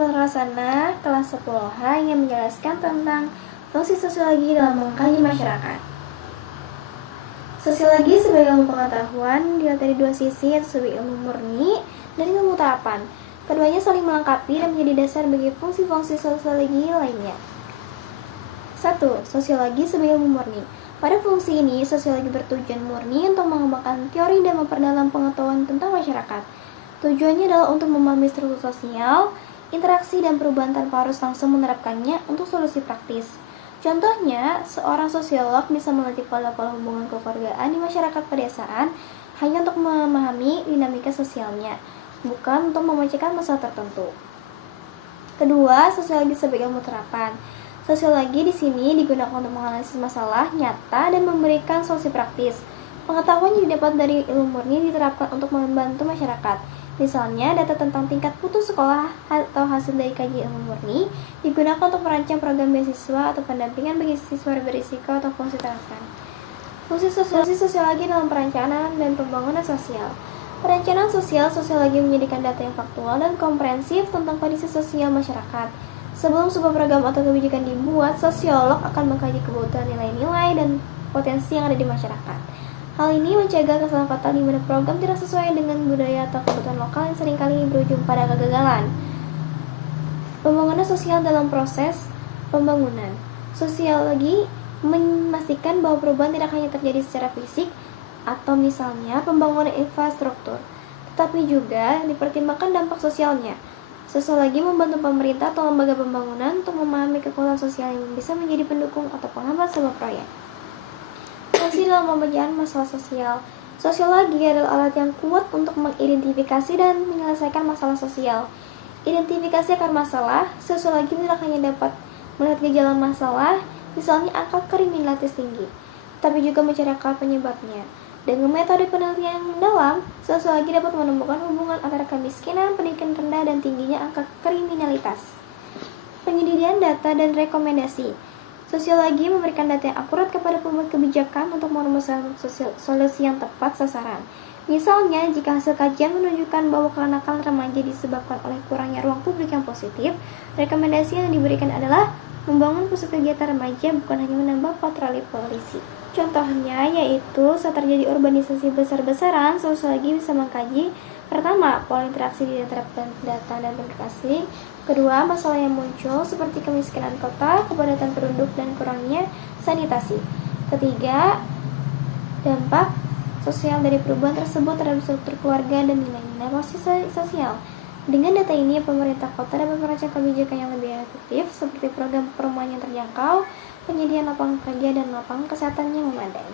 Purwasana, kelas 10H yang menjelaskan tentang fungsi sosiologi dalam mengkaji masyarakat. Sosiologi sebagai ilmu pengetahuan dilihat dari dua sisi, yaitu sebagai ilmu murni dan ilmu terapan. Keduanya saling melengkapi dan menjadi dasar bagi fungsi-fungsi sosiologi lainnya. 1. Sosiologi sebagai ilmu murni. Pada fungsi ini, sosiologi bertujuan murni untuk mengembangkan teori dan memperdalam pengetahuan tentang masyarakat. Tujuannya adalah untuk memahami struktur sosial, interaksi dan perubahan tanpa harus langsung menerapkannya untuk solusi praktis. Contohnya, seorang sosiolog bisa meneliti pola-pola hubungan kekeluargaan di masyarakat pedesaan hanya untuk memahami dinamika sosialnya, bukan untuk memecahkan masalah tertentu. Kedua, sosiologi sebagai ilmu terapan. Sosiologi di sini digunakan untuk menganalisis masalah nyata dan memberikan solusi praktis. Pengetahuan yang didapat dari ilmu murni diterapkan untuk membantu masyarakat. Misalnya, data tentang tingkat putus sekolah atau hasil dari kajian ilmu murni digunakan untuk merancang program beasiswa atau pendampingan bagi siswa berisiko atau fungsi terapan. Fungsi sosiologi dalam perencanaan dan pembangunan sosial. Perencanaan sosial, sosiologi menyediakan data yang faktual dan komprehensif tentang kondisi sosial masyarakat. Sebelum sebuah program atau kebijakan dibuat, sosiolog akan mengkaji kebutuhan nilai-nilai dan potensi yang ada di masyarakat. Hal ini mencegah kesalahan fatal di mana program tidak sesuai dengan budaya atau kebutuhan lokal yang seringkali berujung pada kegagalan. Pembangunan sosial dalam proses pembangunan. Sosiologi memastikan bahwa perubahan tidak hanya terjadi secara fisik atau misalnya pembangunan infrastruktur, tetapi juga dipertimbangkan dampak sosialnya. Sosiologi membantu pemerintah atau lembaga pembangunan untuk memahami kekuatan sosial yang bisa menjadi pendukung atau penghambat sebuah proyek. Fungsi dalam pemecahkan masalah sosial. Sosiologi adalah alat yang kuat untuk mengidentifikasi dan menyelesaikan masalah sosial. Identifikasi akar masalah. Sosiologi tidak hanya dapat melihat gejala masalah, misalnya angka kriminalitas tinggi, tapi juga mencari akar penyebabnya. Dengan metode penelitian yang mendalam, sosiologi dapat menemukan hubungan antara kemiskinan, pendidikan rendah, dan tingginya angka kriminalitas. Penyediaan data dan rekomendasi. Sosiologi memberikan data yang akurat kepada pembuat kebijakan untuk merumuskan solusi yang tepat sasaran. Misalnya, jika hasil kajian menunjukkan bahwa kenakalan remaja disebabkan oleh kurangnya ruang publik yang positif, rekomendasi yang diberikan adalah membangun pusat kegiatan remaja, bukan hanya menambah patroli polisi. Contohnya yaitu saat terjadi urbanisasi besar-besaran, sosiologi bisa mengkaji pertama, pola interaksi di antara pendatang dan penduduk asli. Kedua, masalah yang muncul seperti kemiskinan kota, kepadatan penduduk, dan kurangnya sanitasi. Ketiga, dampak sosial dari perubahan tersebut terhadap struktur keluarga dan nilai-nilai sosial. Dengan data ini, pemerintah kota dapat merancang kebijakan yang lebih efektif seperti program perumahan yang terjangkau, penyediaan lapangan kerja, dan lapangan kesehatan yang memadai.